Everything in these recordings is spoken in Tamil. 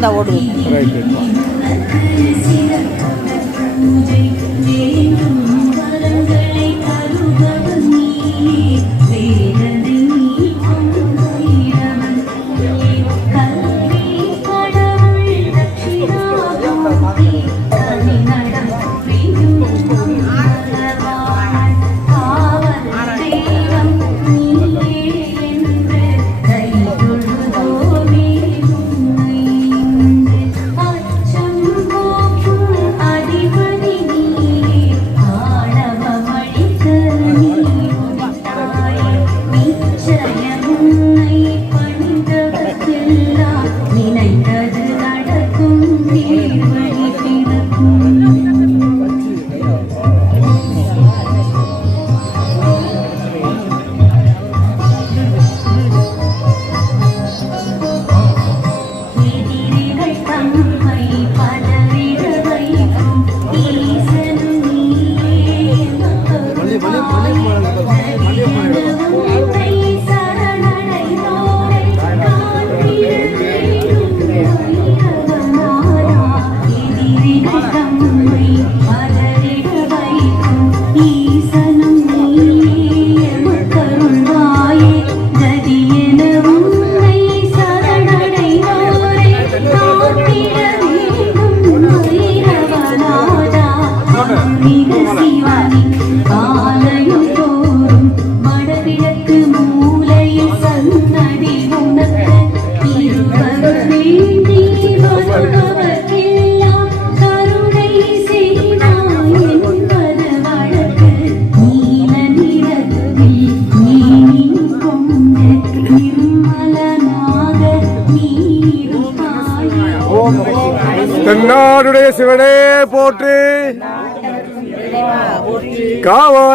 இந்த ஓடுது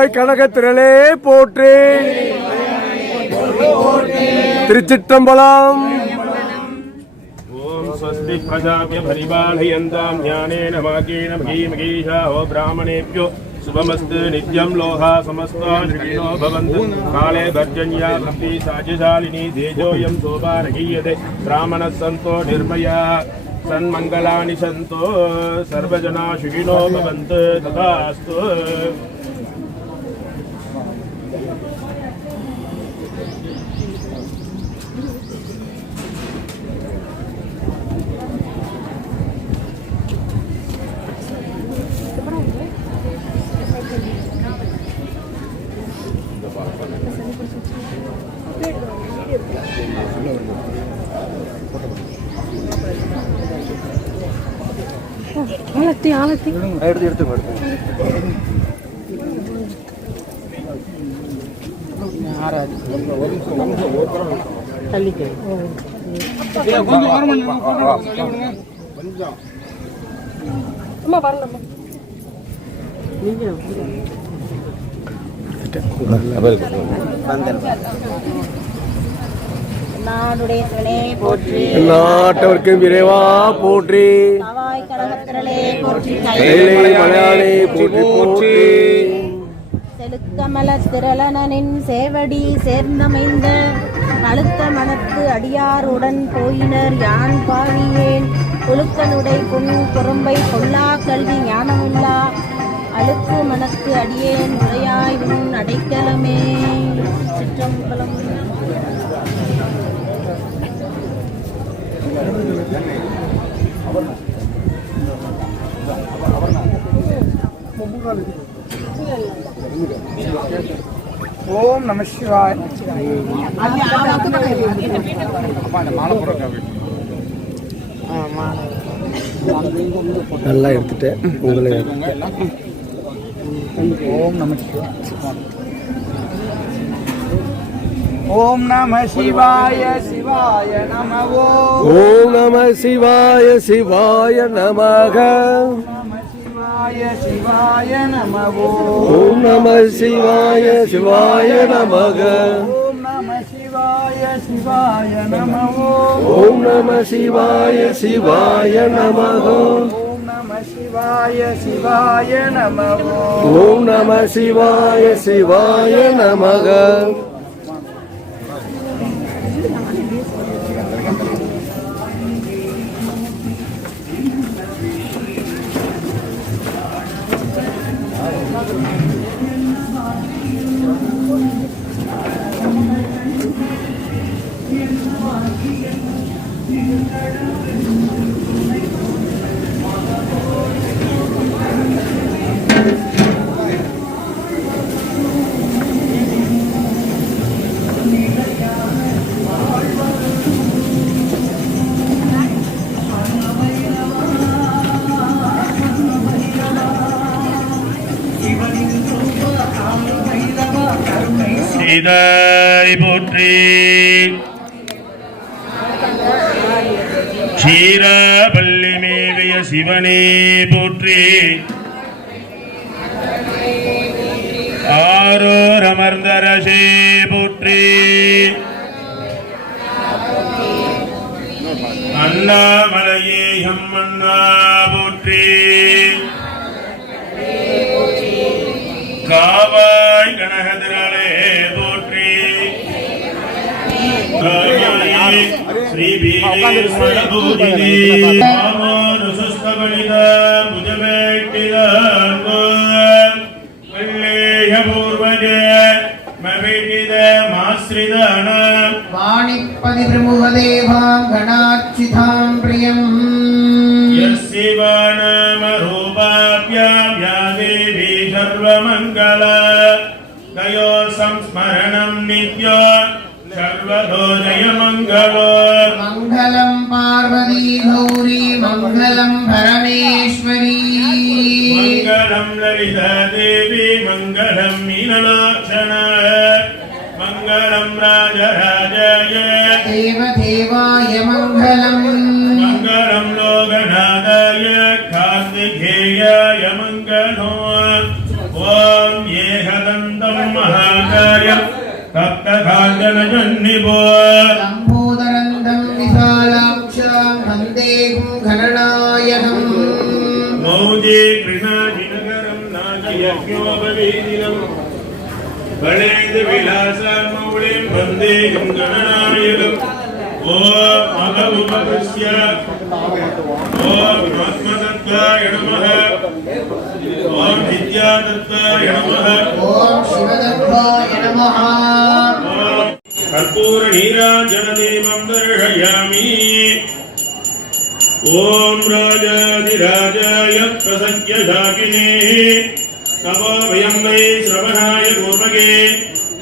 காவாய் கனகத்திரளே போற்று திருச்சிற்றம்பலம் ॐ स्वस्ति प्रजाभ्य परिपालयन्तां ज्ञानेन वाकेन भगीमगीषा हो ब्राह्मणेभ्यो शुभमस्तु नित्यं लोहा समस्ता निर्विनो भवन्तु काले भर्जन्या भक्ति साज्यशालिनी तेजोऽयं सोपारगीयते ब्राह्मणः सन्तो निर्मया सन्मङ्गलानि सन्तो सर्वजना सुखिनो भवन्तु तथास्तु எடுத்து எடுத்து போற்றி. நாட்டவர்க்கும் விரைவா போற்றி. காவாய் கனகத்திரளே போற்றி கைலை மலையாளே போற்றி போற்றி. செலுக்கமல திரளனின் சேவடி சேர்ந்தமைந்த அழுத்த மனத்து அடியாருடன் போயினர் யான் பாவியேன் புழுக்கனுடை புன் குறும்பை கொல்லா கல்வி ஞானமுள்ளா அழுக்கு மனத்து அடியேன் உரையாய் உன் அடைக்கலமே. சிற்றம்பலம். ஓம் நம சிவாய். நல்லா எடுத்துட்டேன் உங்களை ஓம் நம ஓம் நம சிவாய சிவாய நம ஓம் ஓம் நம சிவாய சிவாய நமக. நம சிவாய சிவாய நம ஓம் ஓம் நம சிவாய சிவாய நமக ஓம் நம சிவாய சிவாய நம ஓம் ஓம் நம சிவாய சிவாய Thank you. செய்தாய் போற்றி. க்ஷீராபல்லி மேவிய சிவனே போற்றி. ஆரோர் அமர்ந்தரசே போற்றி. அண்ணாமலையே அம்மண்ணா போற்றி. காவாய் கனகதிரே தோற்றி ஸ்ரீபீரூதினிமோருசுஸ்தபலித புஜவேட்டித வெள்ளேய பூர்வஜே மவிட்டித மாஸ்ரிதான வாணிப்பதி பிரமுகதேவாங்கணார்ச்சிதாம் பிரியம் யஸ்ஸிவான सर्वमङ्गल दयो संस्मरणं नित्य सर्वतो जयमङ्गलो मङ्गलं पार्वती गौरी मङ्गलं परमेश्वरी मङ्गलं ललिता देवी मङ्गलं मीनलोचन मङ्गलं राजराजाय देवदेवाय मङ्गलम् போல் லம்போதரந்தம் விசாலாட்சாம் வந்தேகும் கணநாயகம் மௌஜே கிருணாஜிநகரம் நாகியோபவீதிலம் வளைந்து விலாசம் மௌளிம் வந்தேகும் கணநாயகம் ஓம் அகவுபகஸ்ய ஓம் ஆத்மதத்தாய நமஹ ஓம் வித்யாதத்தாய ஓம் कर्पूरनीराजनदेवं दर्शयामि ॐ राजाधिराजाय प्रसज्य शाकिने तपो वयं वै श्रवणाय पूर्वगे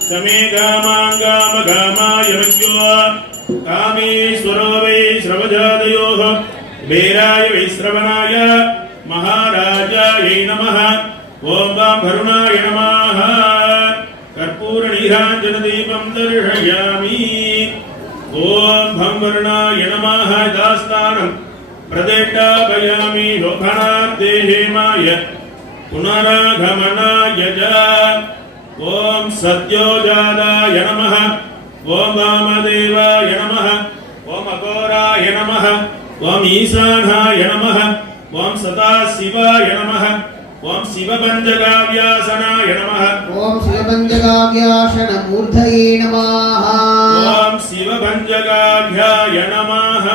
शमे कामाङ्गामकामाय मज्ञो कामेश्वरो वै श्रवजातयोः कुबेराय वै श्रवणाय। महाराजायै नमः। ॐ वां भरुणाय नमः। कर्पूरनीराञ्जनदीपं दर्शयामि। ॐ भं वरुणाय नमः दास्तानं। प्रदेष्टापयामि शोभनार्थे हेमाय। पुनरागमनाय च। ॐ सद्योजाताय नमः। ॐ वामदेवाय नमः। ॐ अघोराय नमः। ॐ ईशानाय नमः। ॐ सदाशिवाय नमः। ఓం శివభంజగావ్యాసనాయ నమః. ఓం శివభంజగావ్యాసన మూర్ధయే నమః. ఓం శివభంజగాభ్యాయ నమః.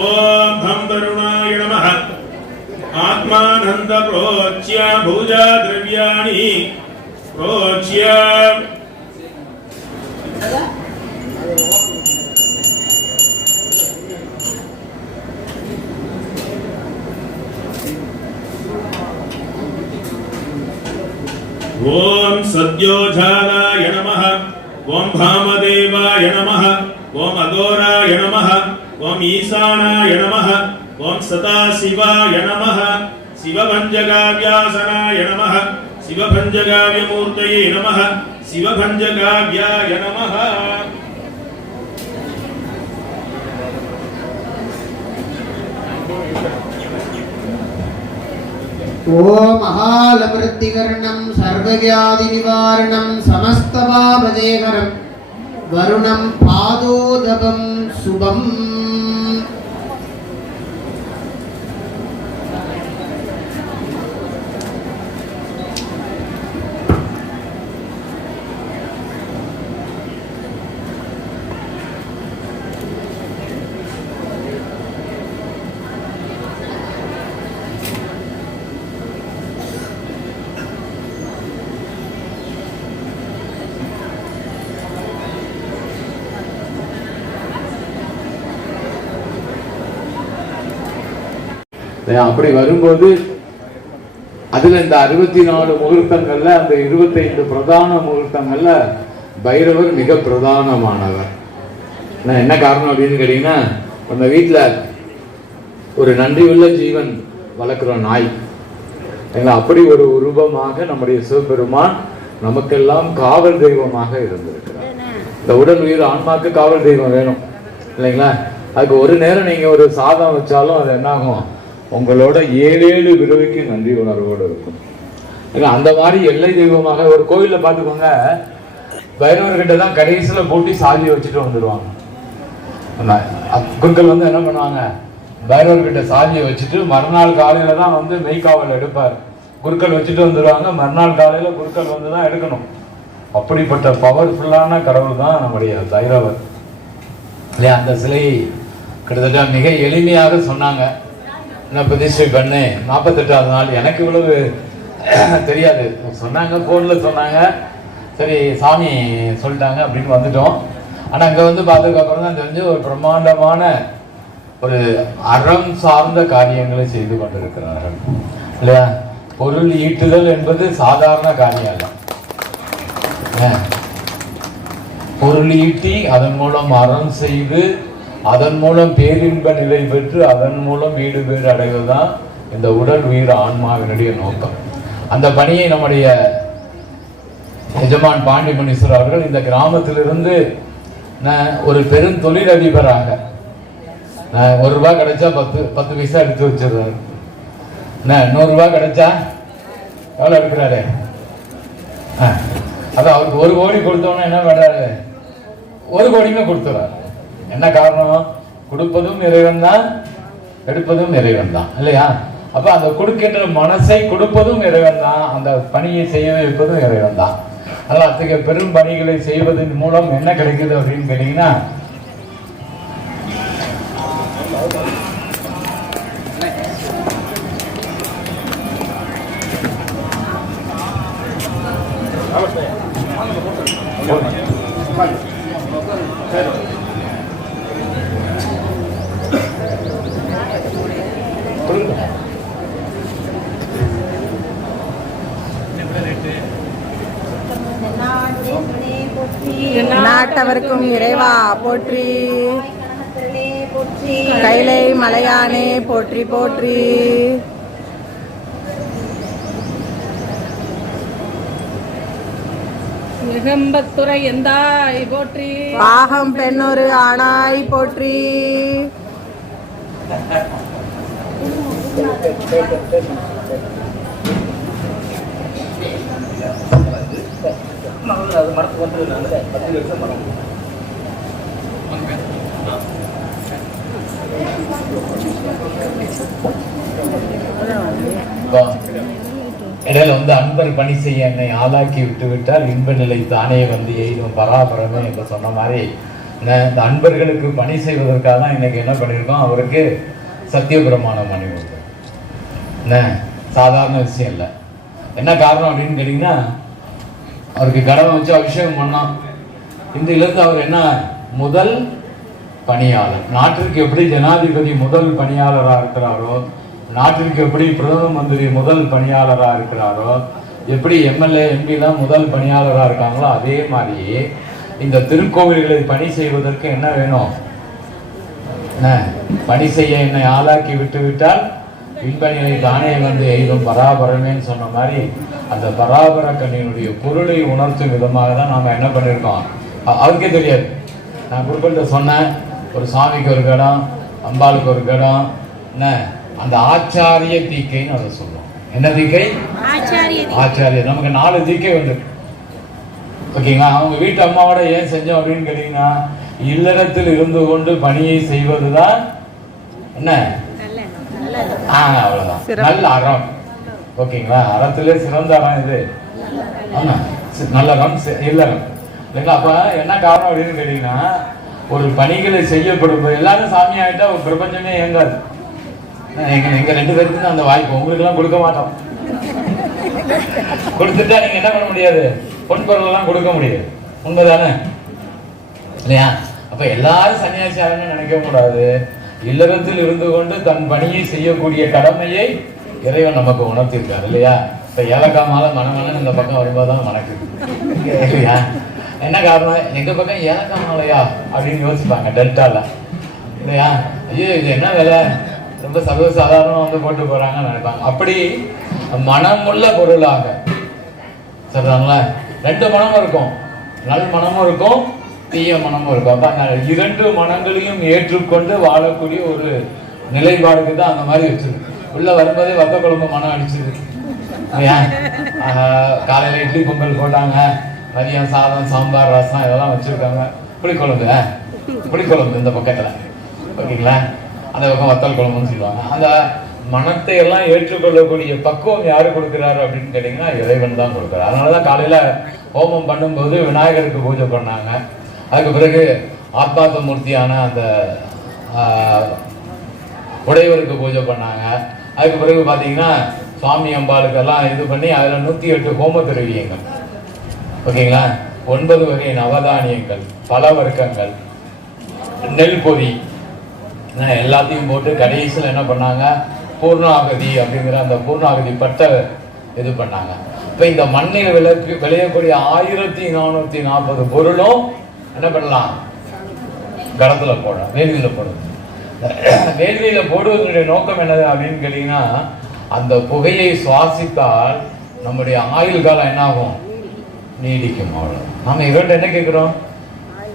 ఓం భం వరుణాయ నమః. ఆత్మానంద ప్రోచ్య భుజ ద్రవ్యాణి ప్రోచ్య ఓం సద్యోజాలాయ నమ. ఓం భామదేవాయ నమ. ఓం అఘోరాయ నమ. ఓం ఈశానాయ నమ. ఓం సదాశివాయ నమ. శివభంజగావ్యాసనాయ నమ. శివభంజగావ్యమూర్తయే నమ. శివభంజగావ్యాయ నమ. ॐ महालमृत्तिकर्णं सर्वव्याधिनिवारणं समस्तपापजेकरं वरुणं पादोदकं शुभम् அப்படி வரும்போது அதில் இந்த அறுபத்தி நாலு முகூர்த்தங்களில் அந்த இருபத்தைந்து பிரதான முகூர்த்தங்களில் பைரவர் மிக பிரதானமானவர். என்ன காரணம் அப்படின்னு கேட்டிங்கன்னா அந்த வீட்டில் ஒரு நன்றியுள்ள ஜீவன் வளர்க்குற நாய். ஏங்களா அப்படி ஒரு உருவமாக நம்முடைய சிவபெருமான் நமக்கெல்லாம் காவல் தெய்வமாக இருந்திருக்கிறார். இந்த உடல் உயிர் ஆன்மாக்கு காவல் தெய்வம் வேணும். இல்லைங்களா? அதுக்கு ஒரு நேரம் நீங்கள் ஒரு சாதம் வச்சாலும் அது என்னாகும் உங்களோட ஏழு ஏழு விருவிக்கு நன்றி உணர்வோடு இருக்கும். ஏன்னா அந்த மாதிரி எல்லை தெய்வமாக ஒரு கோயிலில் பார்த்துக்கோங்க பைரவர்கிட்ட தான் கடைசியில் பூட்டி சாதி வச்சுட்டு வந்துடுவாங்க அப்~ குருக்கள் வந்து என்ன பண்ணுவாங்க பைரவர்கிட்ட சாதியை வச்சுட்டு மறுநாள் காலையில் தான் வந்து மெய்க்காவல் எடுப்பார். குருக்கள் வச்சுட்டு வந்துடுவாங்க மறுநாள் காலையில் குருக்கள் வந்து தான் எடுக்கணும். அப்படிப்பட்ட பவர்ஃபுல்லான கடவுள் தான் நம்முடைய பைரவர். இல்லையா அந்த சிலையை கிட்டத்தட்ட மிக எளிமையாக சொன்னாங்க. நான் பிரதிஷ்டை பண்ணு நாற்பத்தெட்டாவது நாள். எனக்கு இவ்வளவு தெரியாது. சொன்னாங்க ஃபோனில் சொன்னாங்க. சரி சாமி சொல்லிட்டாங்க அப்படின்னு வந்துட்டோம். ஆனால் அங்கே வந்து பார்த்ததுக்கப்புறம் தான் தெரிஞ்சு ஒரு பிரம்மாண்டமான ஒரு அறம் சார்ந்த காரியங்களை செய்து கொண்டிருக்கிறார்கள். இல்லையா? பொருள் ஈட்டுதல் என்பது சாதாரண காரியம் அல்ல. ஏன்? பொருள் ஈட்டி அதன் மூலம் அறம் செய்து அதன் மூலம் பேரின்ப நிலை பெற்று அதன் மூலம் வீடு பேர் அடைவது தான் இந்த உடல் உயிர் ஆன்மாவினுடைய நோக்கம். அந்த பணியை நம்முடைய எஜமான் பாண்டிமனீஸ்வரர் அவர்கள் இந்த கிராமத்திலிருந்து ஒரு பெரும் தொழிலதிபராக ஒரு ரூபா கிடைச்சா பத்து பத்து பைசா எடுத்து வச்சிடுறாரு. என்ன கிடைச்சா எவ்வளோ எடுக்கிறாரு? ஆ. அதான் அவருக்கு ஒரு கோடி கொடுத்தோன்னா என்ன பண்ணுறாரு ஒரு கோடியுமே கொடுத்துறாரு. என்ன காரணம்? கொடுப்பதும் இறைவன் தான் எடுப்பதும் இறைவன் தான் இல்லையா? அப்ப அந்த கொடுக்கின்ற மனசை கொடுப்பதும் இறைவன் தான் அந்த பணியை செய்ய வைப்பதும் இறைவன் தான் அதனால் அத்தகைய பெரும் பணிகளை செய்வதன் மூலம் என்ன கிடைக்குது அப்படின்னு கேட்டீங்கன்னா நாட்டவருக்கும் இறைவா போற்றி. கைலை மலையானே போற்றி போற்றி. நிகம்பத்துறை எந்தாய் போற்றி? பாகம் பெண்ணொரு ஆணாய் போற்றி. இப்போ இடையில வந்து அன்பர் பணி செய்ய என்னை ஆளாக்கி விட்டு விட்டால் இன்ப நிலை தானே வந்து எய்தும் பராபரமே என்று சொன்ன மாதிரி என்ன இந்த அன்பர்களுக்கு பணி செய்வதற்காக தான் இன்னைக்கு என்ன பண்ணியிருக்கோம்? அவருக்கு சத்தியபிரமாணம் பண்ணி கொடுத்தோம். என்ன சாதாரண விஷயம் இல்லை. என்ன காரணம் அப்படின்னு கேட்டிங்கன்னா அவருக்கு கடவை வச்சு அபிஷேகம் பண்ணோம் இந்த அவர் என்ன? முதல் பணியாளர். நாட்டிற்கு எப்படி ஜனாதிபதி முதல் பணியாளராக இருக்கிறாரோ நாட்டிற்கு எப்படி பிரதம மந்திரி முதல் பணியாளராக இருக்கிறாரோ எப்படி எம்எல்ஏ எம்பிலாம் முதல் பணியாளராக இருக்காங்களோ அதே மாதிரி இந்த திருக்கோவில்களை பணி செய்வதற்கு என்ன வேணும்? என்ன? பணி செய்ய என்னை ஆளாக்கி விட்டு விட்டால் பின்பணிகளை தானே வந்து எய்தும் பராபரமேன்னு சொன்ன மாதிரி அந்த பராபர கண்ணினுடைய பொருளை உணர்த்தும் விதமாக தான் நாம என்ன பண்ணியிருக்கோம் அவருக்கே தெரியாது. நான் குருக்கள்கிட்ட சொன்னேன் ஒரு சாமிக்கு ஒரு கடம் அம்பாளுக்கு ஒரு கடம் என்ன? அந்த ஆச்சாரிய தீக்கைன்னு அதை சொல்லுவோம் என்ன தீக்கை? ஆச்சாரிய நமக்கு நாலு தீக்கை வந்து ஓகேங்களா? அவங்க வீட்டு அம்மாவோட ஏன் செஞ்சோம் அப்படின்னு கேட்டீங்கன்னா இல்லறத்தில் இருந்து கொண்டு பணியை செய்வதுதான் என்ன? ஆ அவ்வளவுதான். நல்ல அறம். ஓகேங்களா? அறத்திலே சிறந்த அறம் இது ஆமாம் நல்ல அறம் சி- இல்லறம் இல்லைங்களா? அப்ப என்ன காரணம் அப்படின்னு கேட்டீங்கன்னா ஒரு பணிகளை செய்யப்படும் எல்லாரும் சாமி ஆகிட்டா ஒரு பிரபஞ்சமே இயங்காது. எங்க எங்க ரெண்டு பேருக்கு அந்த வாய்ப்பு. உங்களுக்கு எல்லாம் கொடுக்க மாட்டோம். கொடுத்துட்டா நீங்க என்ன பண்ண முடியாது? பொன் கொடுக்க முடியாது. உண்மைதானே? இல்லையா? அப்ப எல்லாரும் சன்னியாசி ஆகணும்னு நினைக்க கூடாது இல்லறத்தில் இருந்து கொண்டு தன் பணியை செய்யக்கூடிய கடமையை இறைவன் நமக்கு உணர்த்திருக்காரு இல்லையா? இப்போ ஏலக்காய் மாலை மனமனன்னு இந்த பக்கம் வரும்போது தான் மணக்குது இல்லையா? என்ன காரணம்? எங்கள் பக்கம் ஏலக்காய் மாலையா அப்படின்னு யோசிப்பாங்க டெல்டாவில் இல்லையா? ஐயோ இது என்ன வேலை? ரொம்ப சர்வசாதாரணமா வந்து போட்டு போகிறாங்கன்னு நினைப்பாங்க. அப்படி மனமுள்ள பொருளாக. சரிதாங்களா? ரெண்டு மனமும் இருக்கும். நல் மனமும் இருக்கும் தீய மனமும் இருக்கும். அப்போ அந்த இரண்டு மனங்களையும் ஏற்றுக்கொண்டு வாழக்கூடிய ஒரு நிலைப்பாடுக்கு தான் அந்த மாதிரி வச்சுருக்கு. உள்ள வரும்போதே வத்த குழம்பு மனம் அடிச்சுது. காலையில இட்லி பொங்கல் போட்டாங்க. மதியம் சாதம் சாம்பார் ரசம் இதெல்லாம் வச்சிருக்காங்க. புளிக்குழம்பு புளிக்குழம்பு இந்த பக்கத்துல. ஓகேங்களா? அந்த பக்கம் வத்தல் குழம்புன்னு சொல்லுவாங்க. அந்த மனத்தை எல்லாம் ஏற்றுக்கொள்ளக்கூடிய பக்குவம் யாரு கொடுக்குறாரு அப்படின்னு கேட்டீங்கன்னா இறைவன் தான் கொடுக்குறாரு. அதனாலதான் காலையில ஹோமம் பண்ணும்போது விநாயகருக்கு பூஜை பண்ணாங்க. அதுக்கு பிறகு ஆத்மார்த்த மூர்த்தியான அந்த உடையவருக்கு பூஜை பண்ணாங்க. அதுக்கு பிறகு பார்த்தீங்கன்னா சுவாமி அம்பாளுக்கெல்லாம் இது பண்ணி அதில் நூற்றி எட்டு ஹோம திரவியங்கள். ஓகேங்களா? ஒன்பது வகை நவதானியங்கள் பல வர்க்கங்கள் நெல் பொதி. எல்லாத்தையும் போட்டு கடைசியில் என்ன பண்ணாங்க? பூர்ணாகதி அப்படிங்கிற அந்த பூர்ணாகதி பட்டை இது பண்ணாங்க. இப்போ இந்த மண்ணில் விளக்கு விளையக்கூடிய ஆயிரத்தி நானூற்றி நாற்பது பொருளும் என்ன பண்ணலாம்? கடத்தில் போடலாம் வேள்வியில போடலாம். வேள்வியில் போடுவதனுடைய நோக்கம் என்னது அப்படின்னு கேட்டீங்கன்னா அந்த புகையை சுவாசித்தால் நம்முடைய ஆயுள் காலம் என்ன ஆகும் நீடிக்கும் அவ்வளோ நம்ம இவர்கிட்ட என்ன கேட்குறோம்?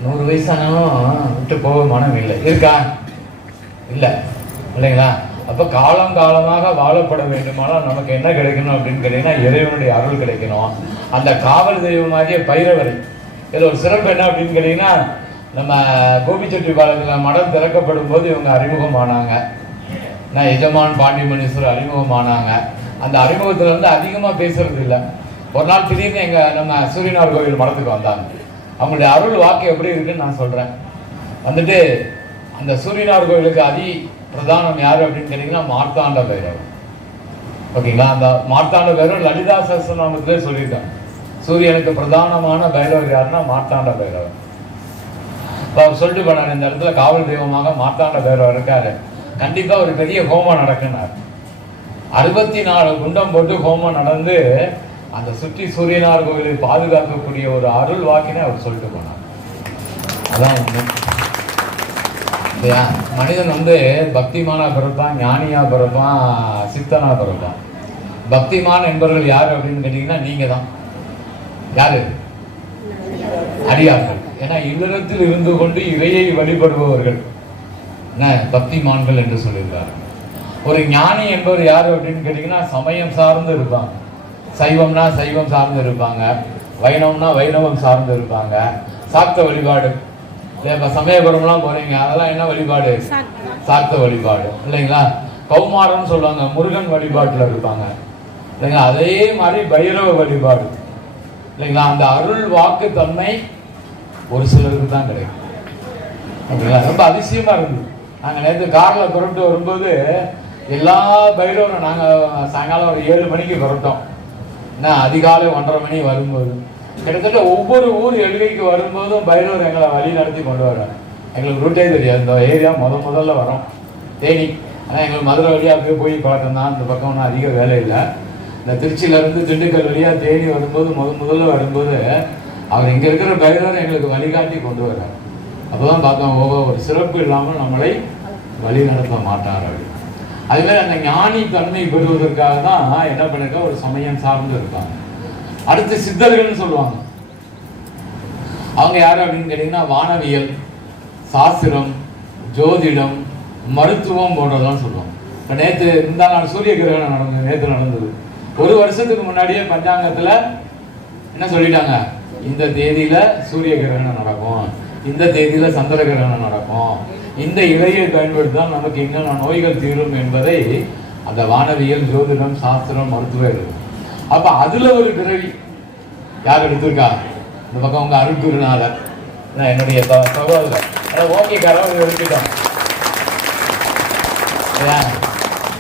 நூறு வயசானாலும் விட்டு போக மனம் இல்லை. இருக்கா? இல்லை. இல்லைங்களா? அப்போ காலம் காலமாக வாழப்பட வேண்டுமானால் நமக்கு என்ன கிடைக்கணும் அப்படின்னு கேட்டிங்கன்னா இறைவனுடைய அருள் கிடைக்கணும். அந்த காவல் தெய்வமாகிய பைரவரை. இதில் ஒரு சிறப்பு என்ன அப்படின்னு கேட்டிங்கன்னா நம்ம கோபிச்செட்டிப்பாளையத்தில் மடம் திறக்கப்படும் போது இவங்க அறிமுகமானாங்க. நான் எஜமான் பாண்டியமணீஸ்வரர் அறிமுகமானாங்க. அந்த அறிமுகத்தில் வந்து அதிகமாக பேசுறது இல்லை. ஒரு நாள் திடீர்னு எங்கள் நம்ம சூரியனார் கோவில் மடத்துக்கு வந்தாங்க. அவங்களுடைய அருள் வாக்கு எப்படி இருக்குன்னு நான் சொல்கிறேன் வந்துட்டு அந்த சூரியனார் கோவிலுக்கு அதி பிரதானம் யார் அப்படின்னு கேட்டிங்கன்னா மார்த்தாண்ட பைரவர். ஓகேங்களா? அந்த மார்த்தாண்ட பைரவர் லலிதா சஸ்திரநாமத்திலே சொல்லியிருக்காங்க. சூரியனுக்கு பிரதானமான பைரவர் யாருன்னா மார்த்தாண்ட பைரவர். அவர் சொல்லிட்டு போனார் இந்த இடத்துல காவல் தெய்வமாக மாத்தாண்ட பேரவர் இருக்காரு. கண்டிப்பாக ஒரு பெரிய ஹோமம் நடக்குனார். அறுபத்தி நாலு குண்டம் போட்டு ஹோமம் நடந்து அந்த சுற்றி சூரியனார் கோவிலை பாதுகாக்கக்கூடிய ஒரு அருள் வாக்கினை அவர் சொல்லிட்டு போனார். அதான் இல்லையா? மனிதன் வந்து பக்திமானா பிறப்பான் ஞானியா பிறப்பான் சித்தனா பிறப்பான். பக்திமான் என்பவர்கள் யார் அப்படின்னு கேட்டீங்கன்னா நீங்க தான் யாரு? அடியார்கள். ஏன்னா இல்லறத்தில் இருந்து கொண்டு இறையை வழிபடுபவர்கள். என்ன பக்திமான்கள் என்று சொல்லியிருக்கார். ஒரு ஞானி என்பவர் யார் அப்படின்னு கேட்டீங்கன்னா சமயம் சார்ந்து இருப்பாங்க. சைவம்னா சைவம் சார்ந்து இருப்பாங்க. வைணவம்னா வைணவம் சார்ந்து இருப்பாங்க. சாக்த வழிபாடு. இப்போ சமயபுரம்லாம் போகிறீங்க அதெல்லாம் என்ன வழிபாடு? சாக்த வழிபாடு. இல்லைங்களா? கௌமாரம்னு சொல்லுவாங்க முருகன் வழிபாட்டில் இருப்பாங்க. இல்லைங்களா? அதே மாதிரி பைரவ வழிபாடு. இல்லைங்களா? அந்த அருள் வாக்கு தன்மை ஒரு சிலருக்கு தான் கிடைக்கும். அப்படிங்களா ரொம்ப அதிசயமா இருந்தது நாங்கள் நேற்று காரில் புரட்டு வரும்போது எல்லா பைரவரும் நாங்கள் சாயங்காலம் ஒரு ஏழு மணிக்கு புரட்டோம் என்ன அதிகாலை ஒன்றரை மணி வரும்போது. கிட்டத்தட்ட ஒவ்வொரு ஊர் எழுகைக்கு வரும்போதும் பைரவர் எங்களை வழி நடத்தி கொண்டு வர்றாங்க எங்களுக்கு ரூட்டே தெரியாது. இந்த ஏரியா முத முதல்ல வரோம். தேனி. ஆனால் எங்களுக்கு மதுரை வழியாக அப்படியே போய் பழக்கம் தான். இந்த பக்கம் ஒன்றும் அதிக வேலை இல்லை. இந்த திருச்சியிலேருந்து திண்டுக்கல் வழியாக தேனி வரும்போது முத முதல்ல வரும்போது அவர் இங்கே இருக்கிற பைரவர் எங்களுக்கு வழிகாட்டி கொண்டு வர்றார். அப்பதான் பார்த்தோம் ஓ ஒரு சிறப்பு இல்லாமல் நம்மளை வழி நடத்த மாட்டார் அப்படி அதுமாதிரி அந்த ஞானி தன்மை பெறுவதற்காக தான் என்ன பண்ணிருக்கா ஒரு சமயம் சார்ந்து இருப்பாங்க அடுத்து சித்தர்கள்னு சொல்லுவாங்க. அவங்க யார் அப்படின்னு கேட்டிங்கன்னா வானவியல் சாஸ்திரம் ஜோதிடம் மருத்துவம் போன்றதெல்லாம் சொல்லுவாங்க. இப்போ நேற்று இந்த நாள் சூரிய கிரகணம் நடந்தது நேற்று நடந்தது. ஒரு வருஷத்துக்கு முன்னாடியே பஞ்சாங்கத்தில் என்ன சொல்லிட்டாங்க? இந்த தேதியில சூரிய கிரகணம் நடக்கும். இந்த தேதியில சந்திர கிரகணம் நடக்கும். இந்த இலையை பயன்படுத்தி தான் நமக்கு என்னென்ன நோய்கள் தீரும் என்பதை அந்த வானவியல் ஜோதிடம் சாஸ்திரம் மருத்துவம் இருக்கு அப்ப அதுல ஒரு பிறவி யார் எடுத்திருக்கா? இந்த பக்கம் உங்க அருட்குருநாதர் என்னுடைய சகோதரர். சகோதரர் ஓகே கரவை எடுத்துட்டோம்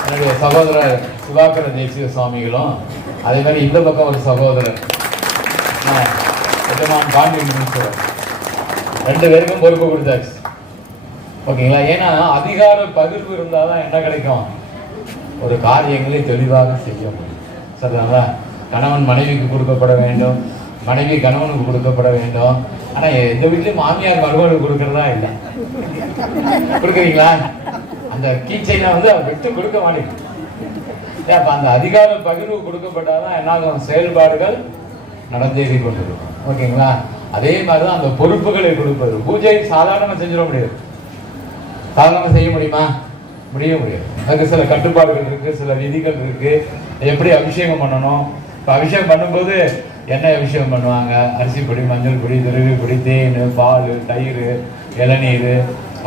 என்னுடைய சகோதரர் சிவாக்கர தேசிய சுவாமிகளும் அதே மாதிரி இந்த பக்கம் ஒரு சகோதரர். ஆஹ், எஜமான் பாண்டி ரெண்டு பேருக்கும் பொறுப்பு கொடுத்தாச்சு. ஓகேங்களா? ஏன்னா அதிகார பகிர்வு இருந்தால் தான் என்ன கிடைக்கும்? ஒரு காரியங்களை தெளிவாக செய்ய முடியும். சரிதாங்களா கணவன் மனைவிக்கு கொடுக்கப்பட வேண்டும். மனைவி கணவனுக்கு கொடுக்கப்பட வேண்டும். ஆனால் எந்த வீட்லேயும் மாமியார் மருமகளுக்கு கொடுக்கறதா இல்லை. கொடுக்குறீங்களா? அந்த கீச்சைனை வந்து அவர் விட்டு கொடுக்க மாட்டேங்குது. ஏன் அந்த அதிகார பகிர்வு கொடுக்கப்பட்டால் தான் என்னாகும்? செயல்பாடுகள் நடந்தேறி கொண்டிருக்கும் ஓகேங்களா? அதே மாதிரி தான் அந்த பொறுப்புகளை கொடுப்பது. பூஜை சாதாரணமாக செஞ்சிட முடியாது. சாதாரணமாக செய்ய முடியுமா? முடிய முடியாது. அதுக்கு சில கட்டுப்பாடுகள் இருக்கு சில விதிகள் இருக்கு. எப்படி அபிஷேகம் பண்ணணும்? இப்போ அபிஷேகம் பண்ணும்போது என்ன அபிஷேகம் பண்ணுவாங்க? அரிசி பொடி மஞ்சள் பொடி திருகு பொடி தேன் பால் தயிர் இளநீர்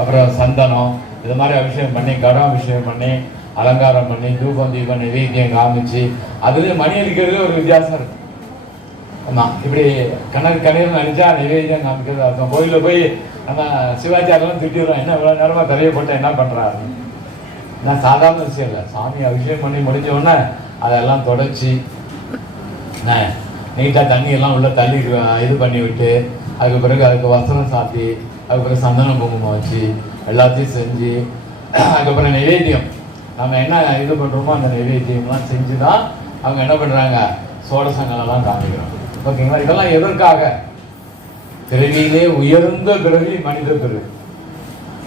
அப்புறம் சந்தனம். இது மாதிரி அபிஷேகம் பண்ணி கடம் அபிஷேகம் பண்ணி அலங்காரம் பண்ணி தூபம் தீபம் நைவேத்தியம் காமிச்சு அதுலேயும் மணி அடிக்கிறது ஒரு வித்தியாசம் இருக்குது ஆமா இப்படி கணக்கு கணிதம் அடிச்சா நிவேதியம் காமிக்கிறது அர்த்தம் கோயிலில் போய் நம்ம சிவாச்சாரியெல்லாம் திட்டிடுறோம் என்ன இவ்வளோ நேரமாக தலையை போட்டால் என்ன பண்ணுறாரு நான் சாதாரண விஷயம் இல்லை. சாமி அபிஷேகம் பண்ணி முடிஞ்ச உடனே அதெல்லாம் தொடச்சி நீட்டாக தண்ணியெல்லாம் உள்ளே தள்ளி இது பண்ணி விட்டு அதுக்கு பிறகு அதுக்கு வசனம் சாத்தி அதுக்கு பிறகு சந்தனம் குங்குமம் வச்சு எல்லாத்தையும் செஞ்சு அதுக்கப்புறம் நைவேத்தியம். நம்ம என்ன இது பண்ணுறோமோ அந்த நைவேத்தியம்லாம் செஞ்சு தான் அவங்க என்ன பண்ணுறாங்க சோடசங்களெல்லாம் காமிக்கிறோம். ஓகேங்களா? இதெல்லாம் எதற்காக? பிறவியிலே உயர்ந்த பிறவி மனித பிறவி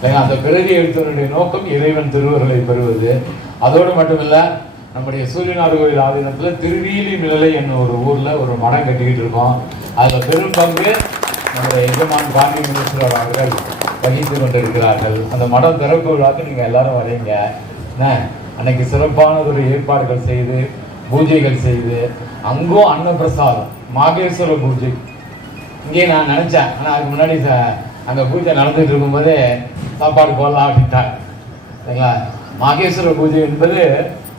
ஏன்னா, அந்த பிறவி எடுத்தவனுடைய நோக்கம் இறைவன் திருவர்களை பெறுவது. அதோடு மட்டுமில்லை நம்முடைய சூரியனார் கோயில் ஆதீனத்தில் திருவீலி மிளலை என்னும் ஒரு ஊரில் ஒரு மடம் கட்டிக்கிட்டு இருக்கோம். அதில் பெரும் பங்கு நம்முடைய எஜமான் காந்தி மினிஸ்டர் அவர்கள் வகித்து கொண்டிருக்கிறார்கள். அந்த மடம் திறப்பு விழாக்கு எல்லாரும் வரீங்க. என்ன? அன்னைக்கு சிறப்பானதொரு ஏற்பாடுகள் செய்து பூஜைகள் செய்து அங்கும் அன்னப்பிரசாதம். மாகேஸ்வர பூஜை. இங்கே நான் நினைச்சேன். ஆனா அதுக்கு முன்னாடி அங்க பூஜை நடந்துட்டு இருக்கும்போதே சாப்பாடு போடலாம் அப்படின்ட்டாங்க. சரிங்களா? மாகேஸ்வர பூஜை என்பது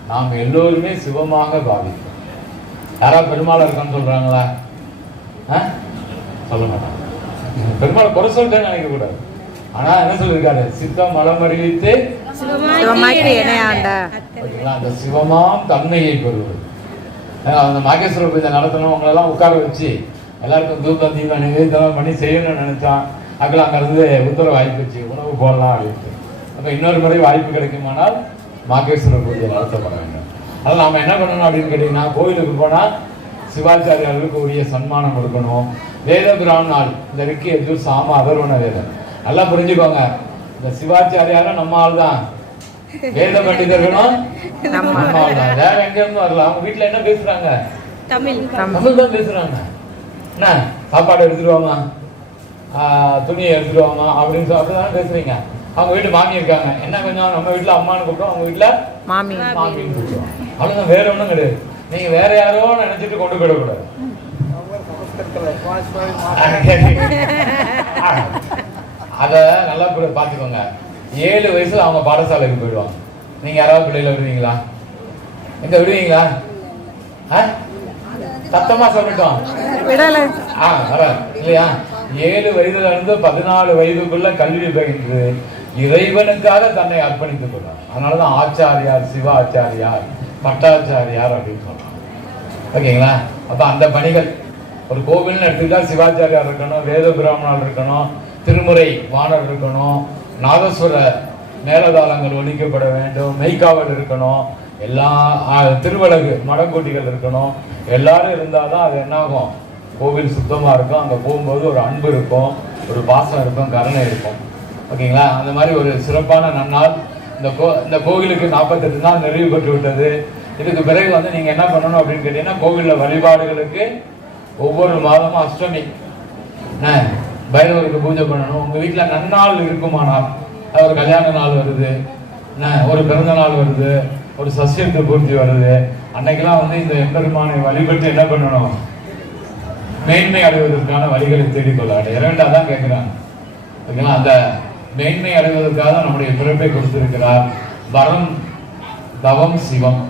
நாம் எல்லோருமே சிவமாக பாவிக்கிறோம். யாரா பெருமாள் இருக்கான்னு சொல்றாங்களா? ஆ? சொல்ல மாட்டாங்க. பெருமாளை குறை சொல்லிட்டேன்னு நினைக்க கூடாது ஆனா என்ன சொல்லியிருக்காரு? சித்தம் மலம் அறிவித்து அந்த சிவமாம் தன்மையை பெறுவது. அந்த மாகேஸ்வர பூஜை நடத்தணும் அவங்களெல்லாம் உட்கார வச்சு எல்லாருக்கும் தூக்கம் தீபம் நிவேதனம் பண்ணி செய்யணும்னு நினச்சான். அதுக்குள்ள அங்கேருந்து உத்தரவு வாய்ப்புச்சு உணவு போடலாம் அப்படின்ட்டு. அப்போ இன்னொரு முறை வாய்ப்பு கிடைக்குமானால் மகேஸ்வர பூஜை நடத்தப்பட வேண்டும் அதில் நாம் என்ன பண்ணணும் அப்படின்னு கேட்டிங்கன்னா கோயிலுக்கு போனால் சிவாச்சாரியார்களுக்கு உரிய சன்மானம் கொடுக்கணும். வேத பிராமணால் இந்த ரிக்கி எஜூர் சாம அதர்வண வேதம். நல்லா புரிஞ்சுக்கோங்க. இந்த சிவாச்சாரியாரும் நம்ம ஆள் தான் வேத தான் வேற எங்க இருந்து வரல அவங்க வீட்டுல என்ன பேசுறாங்க? தமிழ். தமிழ். தான் பேசுறாங்க. என்ன? சாப்பாடு எடுத்துட்டு வாமா ஆஹ் துணியை எடுத்துட்டு வாமா அப்படின்னு சொல்லி அப்படிதான் பேசுறீங்க. அவங்க வீட்டு மாமி இருக்காங்க. என்ன கொஞ்சம் நம்ம வீட்டுல அம்மான்னு கூப்பிட்டோம். அவங்க வீட்டுல மாமி. மாமின்னு கூப்பிடுவோம் அவ்வளவுதான். வேற ஒண்ணும் கிடையாது. நீங்க வேற யாரோ நினைச்சிட்டு கொண்டு போயிடக்கூடாது. அத நல்லா பாத்துக்கோங்க. ஏழு வயசுல அவங்க பாடசாலைக்கு போயிடுவாங்க. நீங்க யாராவது பிள்ளைகளை விடுவீங்களா? எங்க விடுவீங்களா? சத்தமா சொல்லட்டும். இல்லையா? ஏழு வயதுல இருந்து பதினாலு வயதுக்குள்ள கல்வி பயின்று இறைவனுக்காக தன்னை அர்ப்பணித்துக் கொள்றார் அதனாலதான் ஆச்சாரியார் சிவ ஆச்சாரியார் பட்டாச்சாரியார் அப்படின்னு சொல்றாங்க. ஓகேங்களா? அப்ப அந்த பணிகள் ஒரு கோவில்னு எடுத்துக்கிட்டா சிவாச்சாரியார் இருக்கணும் வேத பிராமணர் இருக்கணும் திருமுறை வாணர் இருக்கணும் நாதஸ்வர மேலதாளங்கள் ஒழிக்கப்பட வேண்டும் மெய்க்காவல் இருக்கணும் எல்லா திருவழகு மடங்கூட்டிகள் இருக்கணும். எல்லாரும் இருந்தால் தான் அது என்னாகும்? கோவில் சுத்தமாக இருக்கும். அங்கே போகும்போது ஒரு அன்பு இருக்கும் ஒரு பாசம் இருக்கும் கருணை இருக்கும். ஓகேங்களா? அந்த மாதிரி ஒரு சிறப்பான நன்னாள். இந்த கோ இந்த கோவிலுக்கு நாற்பத்தெட்டு நாள் நிறைவு பெற்று விட்டது. இதுக்கு பிறகு வந்து நீங்கள் என்ன பண்ணணும் அப்படின்னு கேட்டீங்கன்னா கோவிலில் வழிபாடுகளுக்கு ஒவ்வொரு மாதமும் அஷ்டமி. பைரவருக்கு பூஜை பண்ணணும். உங்க வீட்டில் நன்னாள் இருக்குமானால் அது ஒரு கல்யாண நாள் வருது. ஒரு பிறந்த நாள் வருது. ஒரு சசியத்து பூர்த்தி வருது. அன்னைக்கெல்லாம் வந்து இந்த எம்பெருமானை வழிபட்டு என்ன பண்ணணும்? மேன்மை அடைவதற்கான வழிகளை தேடிக்கொள்ள இரண்டா தான் கேட்குறாங்க ஓகேங்களா அந்த மேன்மை அடைவதற்காக தான் நம்முடைய பிறப்பை கொடுத்திருக்கிறார். வரம் தவம் சிவம்.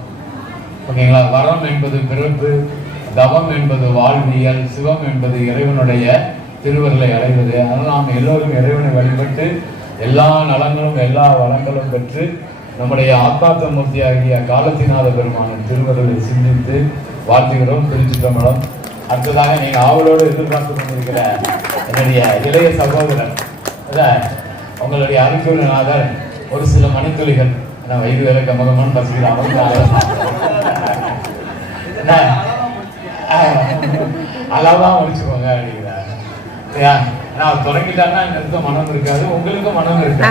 ஓகேங்களா? வரம் என்பது பிறப்பு தவம் என்பது வாழ்வியல் சிவம் என்பது இறைவனுடைய திருவர்களை அடைவது. அதனால் நாம் எல்லோரும் இறைவனை வழிபட்டு எல்லா நலங்களும் எல்லா வளங்களும் பெற்று நம்முடைய ஆத்மார்த்த மூர்த்தியாகிய காலத்திநாத பெருமானின் திருவருளை சிந்தித்து வாழ்த்துகிறோம். திருச்சிற்றம்பலம். அடுத்ததாக நீங்க ஆவலோடு எதிர்பார்த்து கொண்டிருக்கிற என்னுடைய இளைய சகோதரன் அதான் உங்களுடைய அறிவுரைநாதர் ஒரு சில மணித்துளிகள். நான் வயது வேலை கமகமான பசிக்கிறேன் என்ன அளவாக முடிச்சுக்கோங்க அப்படிங்கிறார் நான் தொடங்கிட்டான்னா எனக்கு மனம் இருக்காது உங்களுக்கும் மனம் இருக்காது.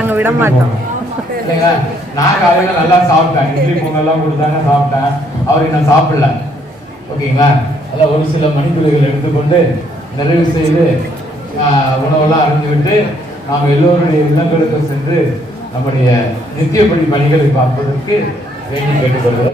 இல்லைங்களா? நான் காலையில் நல்லா சாப்பிட்டேன். இட்லி பொங்கல்லாம் கொடுத்தாங்க சாப்பிட்டேன். அவருக்கு நான் சாப்பிடல. ஓகேங்களா? அதில் ஒரு சில மணிக்குழுகள் எடுத்துக்கொண்டு நிறைவு செய்து உணவெல்லாம் அறிந்துவிட்டு நாம் எல்லோருடைய இல்லங்களுக்கு சென்று நம்முடைய நித்தியப்படி பணிகளை பார்ப்பதற்கு வேண்டி கேட்டுக்கொள்கிறோம்.